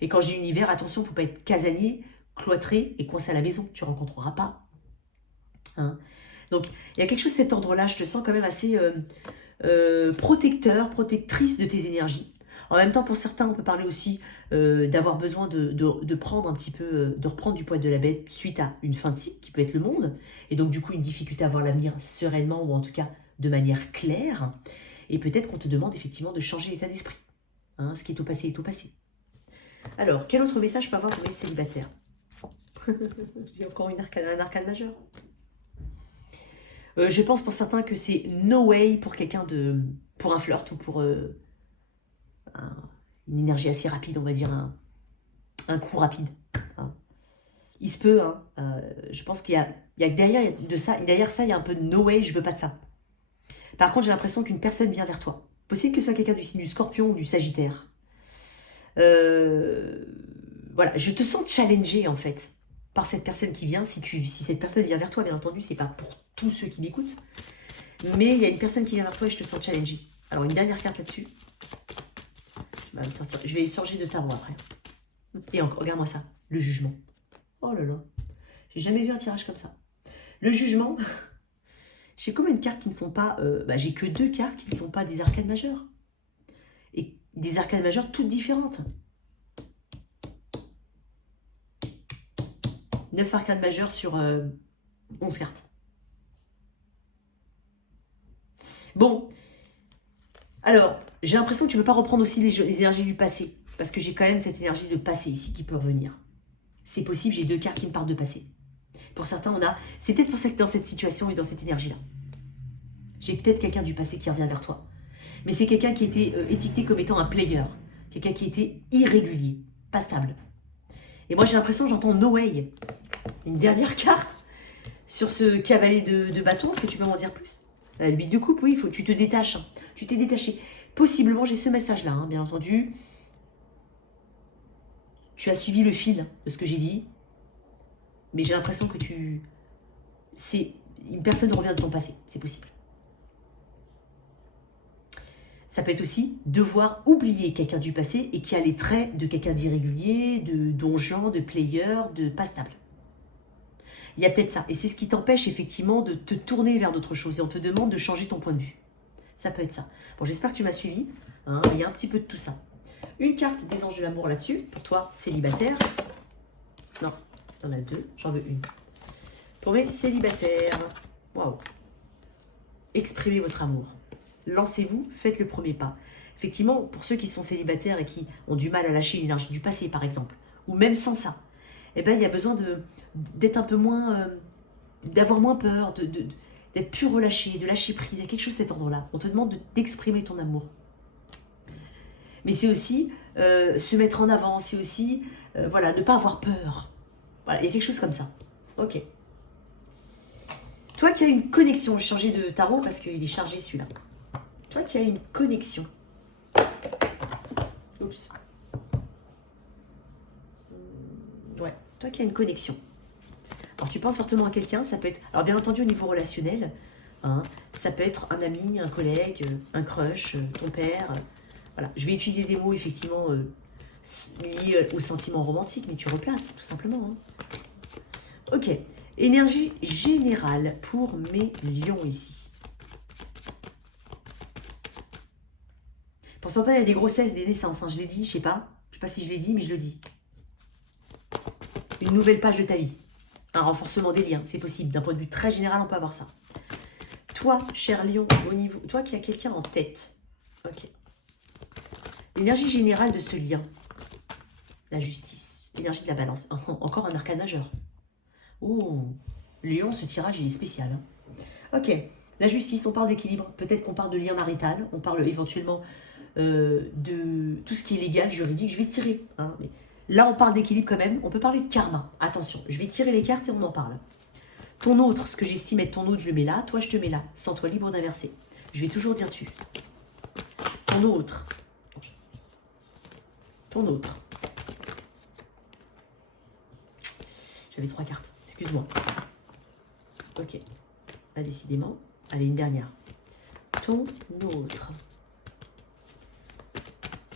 Et quand je dis univers, attention, il ne faut pas être casanier, cloîtré et coincé à la maison. Tu ne rencontreras pas. Hein. Donc, il y a quelque chose de cet ordre-là. Je te sens quand même assez protecteur, protectrice de tes énergies. En même temps, pour certains, on peut parler aussi d'avoir besoin de prendre un petit peu, de reprendre du poil de la bête suite à une fin de cycle qui peut être le monde. Et donc, du coup, une difficulté à voir l'avenir sereinement ou en tout cas de manière claire. Et peut-être qu'on te demande effectivement de changer l'état d'esprit. Hein, ce qui est au passé est au passé. Alors, quel autre message peut avoir pour les célibataires? J'ai encore un arcane majeur. Je pense pour certains que c'est no way pour quelqu'un pour un flirt ou pour une énergie assez rapide, on va dire un coup rapide. Hein. Il se peut, hein, je pense qu'il y a derrière ça, il y a un peu de no way, je veux pas de ça. Par contre, j'ai l'impression qu'une personne vient vers toi. Possible que ce soit quelqu'un du signe du Scorpion ou du Sagittaire. Voilà, je te sens challengé en fait par cette personne qui vient. Si cette personne vient vers toi, bien entendu, c'est pas pour tous ceux qui m'écoutent, mais il y a une personne qui vient vers toi et je te sens challengé. Alors une dernière carte là-dessus. Je vais changer de tarot après. Et encore, regarde-moi ça, le jugement. Oh là là, j'ai jamais vu un tirage comme ça. Le jugement. J'ai combien de cartes qui ne sont pas... j'ai que 2 cartes qui ne sont pas des arcanes majeures. Et des arcanes majeures toutes différentes. 9 arcanes majeures sur 11 cartes. Bon. Alors, j'ai l'impression que tu ne veux pas reprendre aussi les énergies du passé. Parce que j'ai quand même cette énergie de passé ici qui peut revenir. C'est possible, j'ai 2 cartes qui me parlent de passé. Pour certains, c'est peut-être pour ça que dans cette situation et dans cette énergie-là. J'ai peut-être quelqu'un du passé qui revient vers toi. Mais c'est quelqu'un qui était étiqueté comme étant un player. Quelqu'un qui était irrégulier, pas stable. Et moi, j'ai l'impression, j'entends no way. Une dernière carte sur ce cavalier de bâton. Est-ce que tu peux m'en dire plus? Le 8 de coupe, oui, tu te détaches. Hein. Tu t'es détaché. Possiblement, j'ai ce message-là, hein, bien entendu. Tu as suivi le fil de ce que j'ai dit. Mais j'ai l'impression que une personne revient de ton passé. C'est possible. Ça peut être aussi devoir oublier quelqu'un du passé et qui a les traits de quelqu'un d'irrégulier, de donjon, de player, de pas stable. Il y a peut-être ça. Et c'est ce qui t'empêche effectivement de te tourner vers d'autres choses. Et on te demande de changer ton point de vue. Ça peut être ça. Bon, j'espère que tu m'as suivi. Hein, il y a un petit peu de tout ça. Une carte des anges de l'amour là-dessus. Pour toi, célibataire. Non, il y en a deux. J'en veux une. Pour mes célibataires. Waouh. Exprimez votre amour. Lancez-vous, faites le premier pas. Effectivement, pour ceux qui sont célibataires et qui ont du mal à lâcher l'énergie du passé, par exemple, ou même sans ça, eh ben, il y a besoin d'être un peu moins, d'avoir moins peur, d'être plus relâché, de lâcher prise. Il y a quelque chose de cet ordre-là. On te demande d'exprimer ton amour. Mais c'est aussi se mettre en avant, c'est aussi voilà, ne pas avoir peur. Voilà, il y a quelque chose comme ça. Ok. Toi qui as une connexion, je vais changer de tarot parce qu'il est chargé celui-là. Toi qui as une connexion. Oups. Ouais, toi qui as une connexion. Alors tu penses fortement à quelqu'un, ça peut être... Alors bien entendu au niveau relationnel, hein, ça peut être un ami, un collègue, un crush, ton père. Voilà, je vais utiliser des mots effectivement liés au sentiment romantique, mais tu replaces tout simplement. Hein. Ok, énergie générale pour mes lions ici. Pour certains, il y a des grossesses, des naissances, hein, je l'ai dit, je sais pas si je l'ai dit, mais je le dis. Une nouvelle page de ta vie. Un renforcement des liens, c'est possible. D'un point de vue très général, on peut avoir ça. Toi, cher lion, au niveau... Toi qui as quelqu'un en tête. Ok. L'énergie générale de ce lien. La justice. L'énergie de la balance. Encore un arcane majeur. Oh, lion, ce tirage, il est spécial. Hein. Ok. La justice, on parle d'équilibre. Peut-être qu'on parle de lien marital. On parle éventuellement de tout ce qui est légal, juridique. Je vais tirer. Hein, mais... Là, on parle d'équilibre quand même. On peut parler de karma. Attention, je vais tirer les cartes et on en parle. Ton autre, ce que j'estime être ton autre, je le mets là. Toi, je te mets là. Sens-toi libre d'inverser. Je vais toujours dire tu. Ton autre. Ton autre. J'avais 3 cartes. Excuse-moi. Ok. Là, décidément. Allez, une dernière. Ton autre.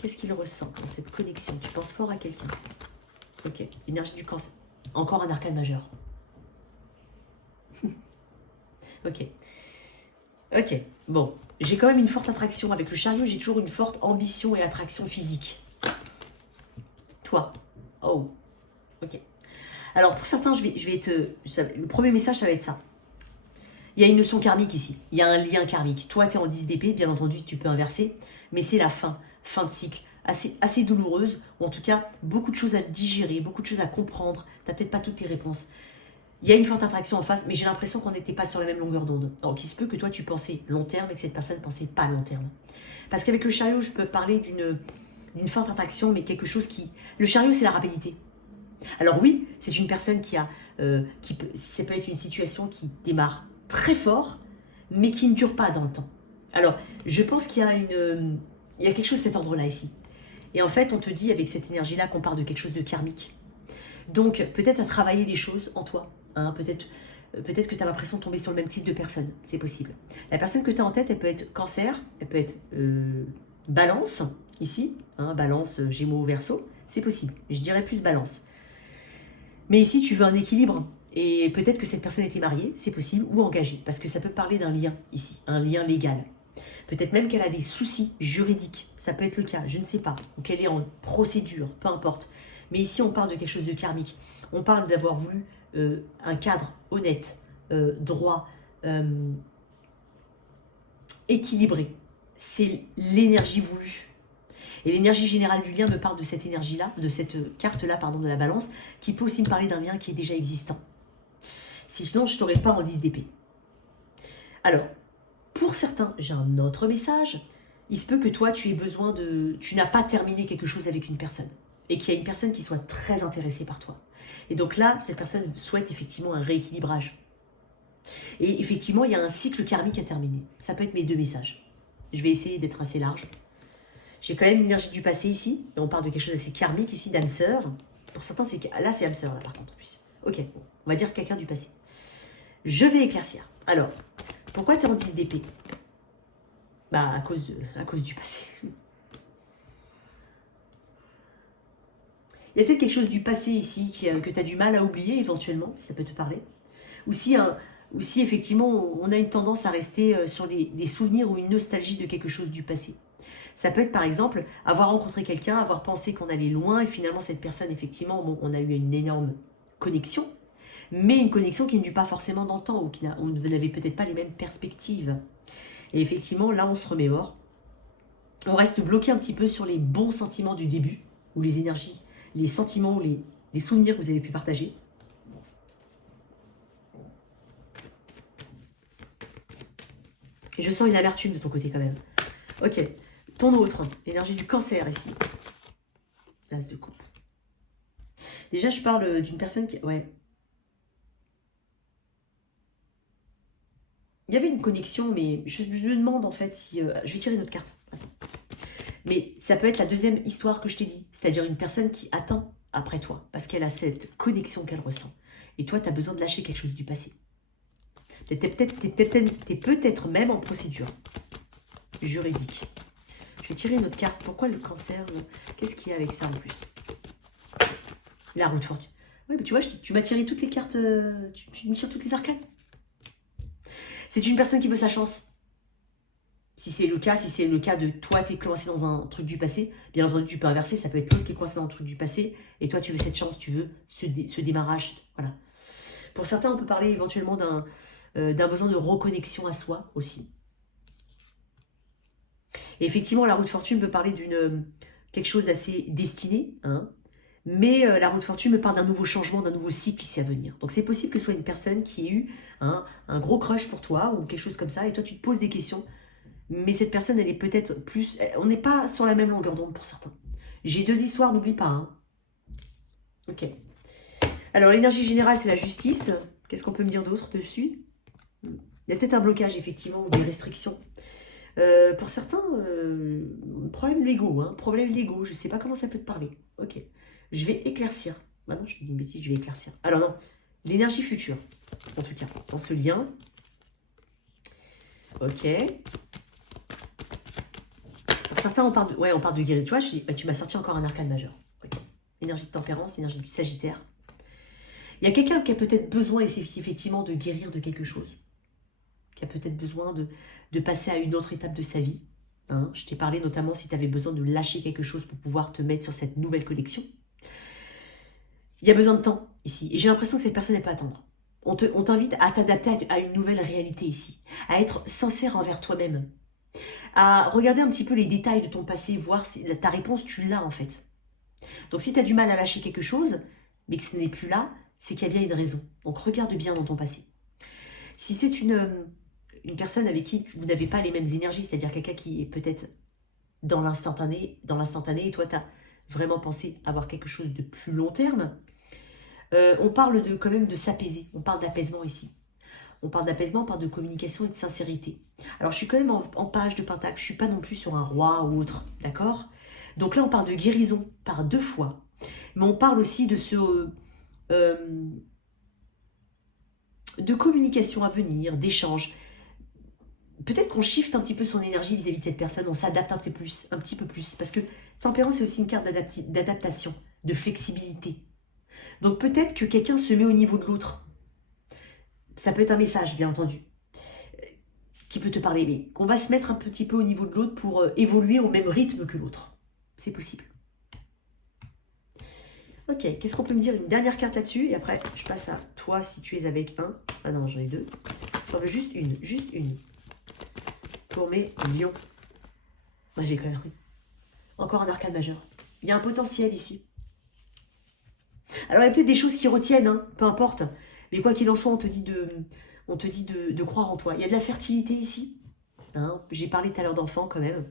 Qu'est-ce qu'il ressent dans cette connexion? Tu penses fort à quelqu'un. Ok. Énergie du cancer. Encore un arcane majeur. Ok. Ok. Bon. J'ai quand même une forte attraction. Avec le chariot, j'ai toujours une forte ambition et attraction physique. Toi. Oh. Ok. Alors, pour certains, je vais te... Le premier message, ça va être ça. Il y a une notion karmique ici. Il y a un lien karmique. Toi, tu es en 10 d'épée. Bien entendu, tu peux inverser. Mais c'est la fin. Fin de cycle. Assez douloureuse. Ou en tout cas, beaucoup de choses à digérer. Beaucoup de choses à comprendre. Tu n'as peut-être pas toutes tes réponses. Il y a une forte attraction en face. Mais j'ai l'impression qu'on n'était pas sur la même longueur d'onde. Donc, il se peut que toi, tu pensais long terme et que cette personne ne pensait pas long terme. Parce qu'avec le chariot, je peux parler d'une forte attraction. Mais quelque chose qui... Le chariot, c'est la rapidité. Alors oui, c'est une personne qui a, ça peut être une situation qui démarre très fort, mais qui ne dure pas dans le temps. Alors, je pense qu'il y a il y a quelque chose de cet ordre-là ici. Et en fait, on te dit avec cette énergie-là qu'on parle de quelque chose de karmique. Donc, peut-être à travailler des choses en toi. Hein, peut-être que tu as l'impression de tomber sur le même type de personne. C'est possible. La personne que tu as en tête, elle peut être cancer, elle peut être balance, ici. Hein, balance, gémeaux, verseau. C'est possible. Je dirais plus balance. Mais ici, tu veux un équilibre. Et peut-être que cette personne était mariée, c'est possible, ou engagée. Parce que ça peut parler d'un lien ici, un lien légal. Peut-être même qu'elle a des soucis juridiques. Ça peut être le cas, je ne sais pas. Ou qu'elle est en procédure, peu importe. Mais ici, on parle de quelque chose de karmique. On parle d'avoir voulu un cadre honnête, droit, équilibré. C'est l'énergie voulue. Et l'énergie générale du lien me parle de cette énergie-là, de cette carte-là, pardon, de la balance, qui peut aussi me parler d'un lien qui est déjà existant. Sinon, je ne t'aurais pas en 10 d'épée. Alors, pour certains, j'ai un autre message. Il se peut que toi, tu aies besoin de... Tu n'as pas terminé quelque chose avec une personne. Et qu'il y a une personne qui soit très intéressée par toi. Et donc là, cette personne souhaite effectivement un rééquilibrage. Et effectivement, il y a un cycle karmique à terminer. Ça peut être mes 2 messages. Je vais essayer d'être assez large. J'ai quand même une énergie du passé ici. Et on parle de quelque chose d'assez karmique ici, d'âme sœur. Pour certains, c'est là, c'est âme sœur, là, par contre. En plus. Ok, bon, on va dire quelqu'un du passé. Je vais éclaircir. Alors, pourquoi tu es en 10 d'épée? Bah, à cause du passé. Il y a peut-être quelque chose du passé ici que tu as du mal à oublier, éventuellement, si ça peut te parler. ou si effectivement on a une tendance à rester sur des souvenirs ou une nostalgie de quelque chose du passé. Ça peut être par exemple avoir rencontré quelqu'un, avoir pensé qu'on allait loin et finalement cette personne, effectivement, bon, on a eu une énorme connexion, mais une connexion qui ne dure pas forcément dans le temps ou on n'avait peut-être pas les mêmes perspectives. Et effectivement, là on se remémore. On reste bloqué un petit peu sur les bons sentiments du début, ou les énergies, les sentiments, ou les souvenirs que vous avez pu partager. Et je sens une amertume de ton côté quand même. Ok, ton autre, l'énergie du cancer ici. L'as de coupe. Déjà, je parle d'une personne qui... Ouais. Il y avait une connexion, mais je me demande en fait si... je vais tirer une autre carte. Attends. Mais ça peut être la deuxième histoire que je t'ai dit. C'est-à-dire une personne qui attend après toi. Parce qu'elle a cette connexion qu'elle ressent. Et toi, tu as besoin de lâcher quelque chose du passé. T'es peut-être même en procédure juridique. Je vais tirer une autre carte. Pourquoi le cancer? Qu'est-ce qu'il y a avec ça en plus? La roue de fortune. Oui, mais tu vois, tu m'as tiré toutes les cartes. Tu me tires toutes les arcanes. C'est une personne qui veut sa chance. Si c'est le cas de toi, t'es coincé dans un truc du passé, bien entendu, tu peux inverser. Ça peut être l'autre qui est coincé dans un truc du passé. Et toi, tu veux cette chance, tu veux ce démarrage. Voilà. Pour certains, on peut parler éventuellement d'un besoin de reconnexion à soi aussi. Et effectivement, la roue de fortune peut parler d'une quelque chose d'assez destiné, hein, mais la roue de fortune me parle d'un nouveau changement, d'un nouveau cycle ici à venir. Donc c'est possible que ce soit une personne qui ait eu un gros crush pour toi ou quelque chose comme ça, et toi tu te poses des questions, mais cette personne elle est peut-être plus... On n'est pas sur la même longueur d'onde pour certains. J'ai deux histoires, n'oublie pas. Hein. Ok. Alors l'énergie générale c'est la justice. Qu'est-ce qu'on peut me dire d'autre dessus? Il y a peut-être un blocage effectivement ou des restrictions. Pour certains, problème légaux, problème légaux, je ne sais pas comment ça peut te parler. Ok, je vais éclaircir. Maintenant, je te dis une bêtise, je vais éclaircir. Alors non, l'énergie future, en tout cas, dans ce lien. Ok. Pour certains, on parle de guérison. Tu vois, tu m'as sorti encore un arcane majeur. Okay. Énergie de tempérance, énergie du Sagittaire. Il y a quelqu'un qui a peut-être besoin, effectivement, de guérir de quelque chose. Qui a peut-être besoin de passer à une autre étape de sa vie. Hein. Je t'ai parlé notamment si tu avais besoin de lâcher quelque chose pour pouvoir te mettre sur cette nouvelle connexion. Il y a besoin de temps ici. Et j'ai l'impression que cette personne n'est pas attendre. On t'invite à t'adapter à une nouvelle réalité ici. À être sincère envers toi-même. À regarder un petit peu les détails de ton passé, voir si ta réponse, tu l'as en fait. Donc si tu as du mal à lâcher quelque chose, mais que ce n'est plus là, c'est qu'il y a bien une raison. Donc regarde bien dans ton passé. Si c'est une personne avec qui vous n'avez pas les mêmes énergies, c'est-à-dire quelqu'un qui est peut-être dans l'instantané, et toi, tu as vraiment pensé avoir quelque chose de plus long terme, on parle quand même de s'apaiser, on parle d'apaisement ici. On parle d'apaisement, on parle de communication et de sincérité. Alors, je suis quand même en page de Pentacle, je ne suis pas non plus sur un roi ou autre, d'accord? Donc là, on parle de guérison par 2 fois, mais on parle aussi de de communication à venir, d'échange. Peut-être qu'on shift un petit peu son énergie vis-à-vis de cette personne, on s'adapte un petit peu plus, parce que tempérance, c'est aussi une carte d'adaptation, de flexibilité. Donc peut-être que quelqu'un se met au niveau de l'autre. Ça peut être un message, bien entendu, qui peut te parler, mais qu'on va se mettre un petit peu au niveau de l'autre pour évoluer au même rythme que l'autre. C'est possible. Ok, qu'est-ce qu'on peut me dire? Une dernière carte là-dessus, et après, je passe à toi si tu es avec un. Ah non, j'en ai 2. J'en veux juste une. Pour mes lions. Moi, j'ai quand même pris. Encore un arcane majeur. Il y a un potentiel ici. Alors, il y a peut-être des choses qui retiennent, peu importe. Mais quoi qu'il en soit, on te dit de croire en toi. Il y a de la fertilité ici. J'ai parlé tout à l'heure d'enfants quand même.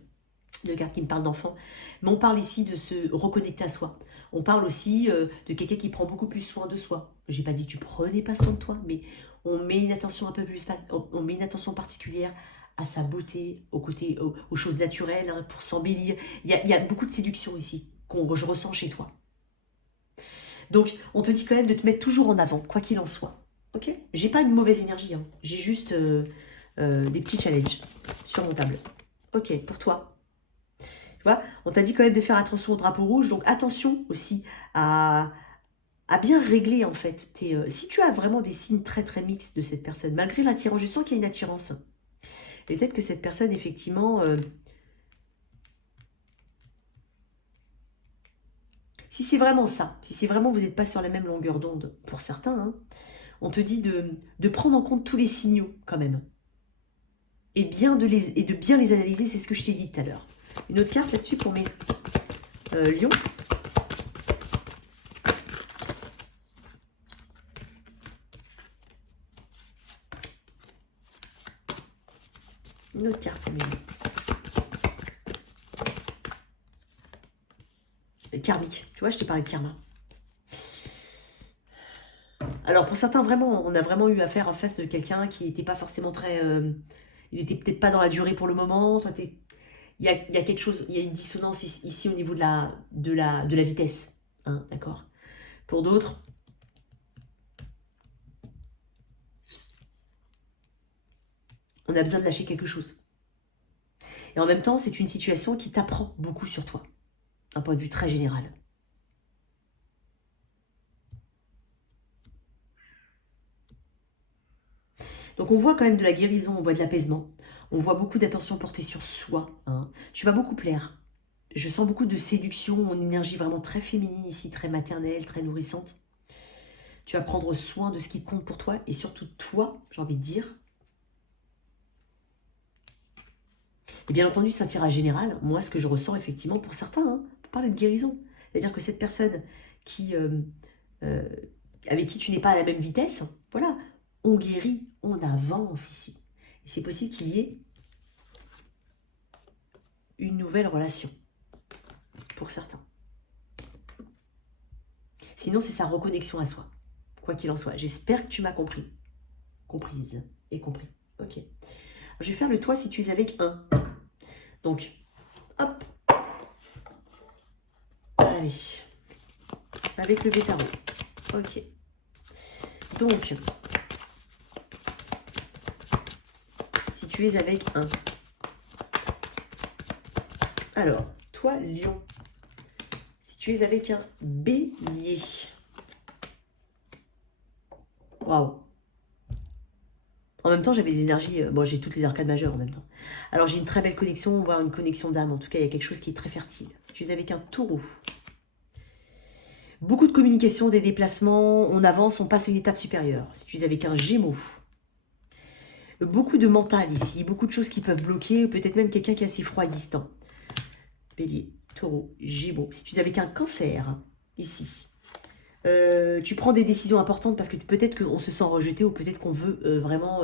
De cartes qui me parlent d'enfants. Mais on parle ici de se reconnecter à soi. On parle aussi de quelqu'un qui prend beaucoup plus soin de soi. J'ai pas dit que tu prenais pas soin de toi, mais on met une attention un peu plus, on met une attention particulière à sa beauté, aux choses naturelles, pour s'embellir. Il y a beaucoup de séduction ici, que je ressens chez toi. Donc, on te dit quand même de te mettre toujours en avant, quoi qu'il en soit. Ok? J'ai pas une mauvaise énergie, j'ai juste des petits challenges surmontables. Ok, pour toi. Tu vois, on t'a dit quand même de faire attention au drapeau rouge, donc attention aussi à à bien régler en fait. Si tu as vraiment des signes très très mixtes de cette personne, malgré l'attirance, je sens qu'il y a une attirance. Peut-être que cette personne, effectivement, si c'est vraiment ça, si c'est vraiment vous n'êtes pas sur la même longueur d'onde, pour certains, hein, on te dit de prendre en compte tous les signaux quand même. Et de bien les analyser, c'est ce que je t'ai dit tout à l'heure. Une autre carte là-dessus pour mes lions. Une autre carte pour mes lions. Karmique, tu vois, je t'ai parlé de karma. Alors pour certains, vraiment, on a vraiment eu affaire en face de quelqu'un qui n'était pas forcément très... il n'était peut-être pas dans la durée pour le moment. Toi, il y a quelque chose, il y a une dissonance ici au niveau de la vitesse. Hein, d'accord. Pour d'autres, on a besoin de lâcher quelque chose. Et en même temps, c'est une situation qui t'apprend beaucoup sur toi, d'un point de vue très général. Donc on voit quand même de la guérison, on voit de l'apaisement, on voit beaucoup d'attention portée sur soi. Hein. Tu vas beaucoup plaire. Je sens beaucoup de séduction, une énergie vraiment très féminine ici, très maternelle, très nourrissante. Tu vas prendre soin de ce qui compte pour toi et surtout toi, j'ai envie de dire. Et bien entendu, c'est un tirage général. Moi, ce que je ressens effectivement pour certains, hein, pour parler de guérison. C'est-à-dire que cette personne qui, avec qui tu n'es pas à la même vitesse, voilà, on guérit, on avance ici. Et c'est possible qu'il y ait une nouvelle relation pour certains. Sinon, c'est sa reconnexion à soi, quoi qu'il en soit. J'espère que tu m'as compris. Comprise et compris. Ok. Alors, je vais faire le toi si tu es avec un. Donc, hop. Allez. Avec le Vétaro. Ok. Donc, si tu es avec un. Alors, toi, Lion. Si tu es avec un Bélier. Waouh. En même temps, j'avais des énergies... Bon, j'ai toutes les arcades majeures en même temps. Alors, j'ai une très belle connexion, voire une connexion d'âme. En tout cas, il y a quelque chose qui est très fertile. Si tu es avec un Taureau. Beaucoup de communication, des déplacements. On avance, on passe à une étape supérieure. Si tu es avec un Gémeaux. Beaucoup de mental ici. Beaucoup de choses qui peuvent bloquer. Ou peut-être même quelqu'un qui est assez froid et distant. Bélier, Taureau, Gémeaux. Si tu es avec un Cancer, ici. Tu prends des décisions importantes parce que peut-être qu'on se sent rejeté ou peut-être qu'on veut vraiment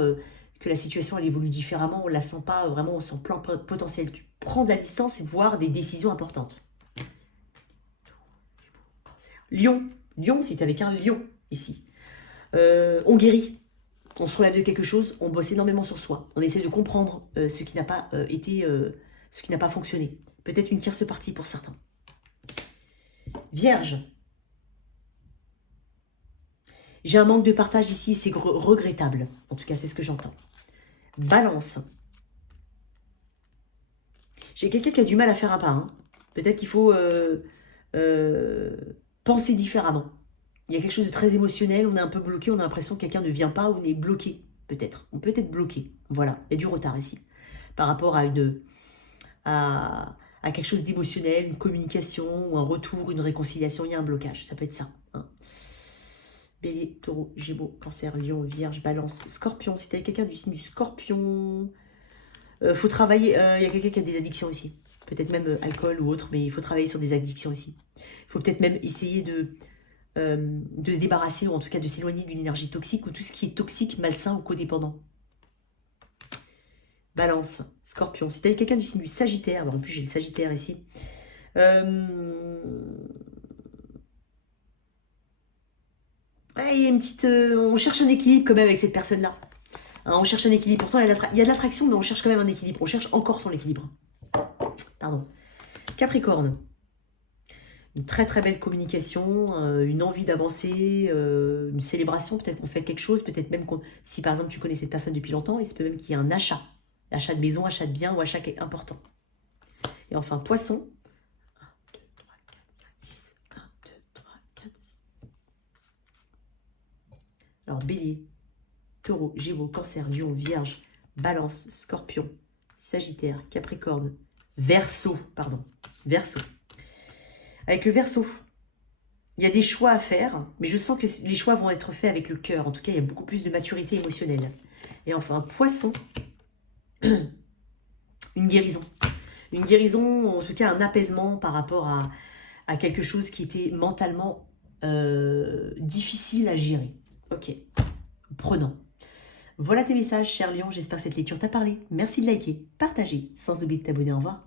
que la situation elle évolue différemment, on ne la sent pas vraiment au son plan potentiel. Tu prends de la distance et voir des décisions importantes. Lion, Lion, si tu es avec un lion ici. On guérit, on se relève de quelque chose, on bosse énormément sur soi. On essaie de comprendre ce qui n'a pas ce qui n'a pas fonctionné. Peut-être une tierce partie pour certains. Vierge. J'ai un manque de partage ici et c'est regrettable. En tout cas, c'est ce que j'entends. Balance. J'ai quelqu'un qui a du mal à faire un pas. Hein. Peut-être qu'il faut penser différemment. Il y a quelque chose de très émotionnel, on est un peu bloqué, on a l'impression que quelqu'un ne vient pas, on est bloqué, peut-être. On peut être bloqué. Voilà, il y a du retard ici. Par rapport à quelque chose d'émotionnel, une communication, ou un retour, une réconciliation, il y a un blocage. Ça peut être ça. Hein. Bélier, Taureau, Gémeaux, Cancer, Lion, Vierge, Balance, Scorpion. Si tu as quelqu'un du signe du Scorpion, faut travailler. Il y a quelqu'un qui a des addictions ici. Peut-être même alcool ou autre, mais il faut travailler sur des addictions ici. Il faut peut-être même essayer de se débarrasser ou en tout cas de s'éloigner d'une énergie toxique ou tout ce qui est toxique, malsain ou codépendant. Balance, Scorpion. Si tu as quelqu'un du signe du Sagittaire, en plus j'ai le Sagittaire ici. Ouais, il y a une petite, on cherche un équilibre quand même avec cette personne-là. Hein, on cherche un équilibre. Pourtant, il y a de l'attraction, mais on cherche quand même un équilibre. On cherche encore son équilibre. Pardon. Capricorne. Une très très belle communication, une envie d'avancer, une célébration. Peut-être qu'on fait quelque chose. Peut-être même si par exemple tu connais cette personne depuis longtemps, il se peut même qu'il y ait un achat. Achat de maison, achat de biens ou achat qui est important. Et enfin, Poisson. 1, 2, 3, 4, 5, 6. 1, 2, 3, 4, 6. Alors, Bélier, Taureau, Gémeaux, Cancer, Lion, Vierge, Balance, Scorpion, Sagittaire, Capricorne, Verseau, pardon, Verseau. Avec le Verseau, il y a des choix à faire, mais je sens que les choix vont être faits avec le cœur. En tout cas, il y a beaucoup plus de maturité émotionnelle. Et enfin, Poisson, une guérison. Une guérison, en tout cas un apaisement par rapport à quelque chose qui était mentalement difficile à gérer. Ok, prenant. Voilà tes messages, cher Lion. J'espère que cette lecture t'a parlé. Merci de liker, partager, sans oublier de t'abonner. Au revoir.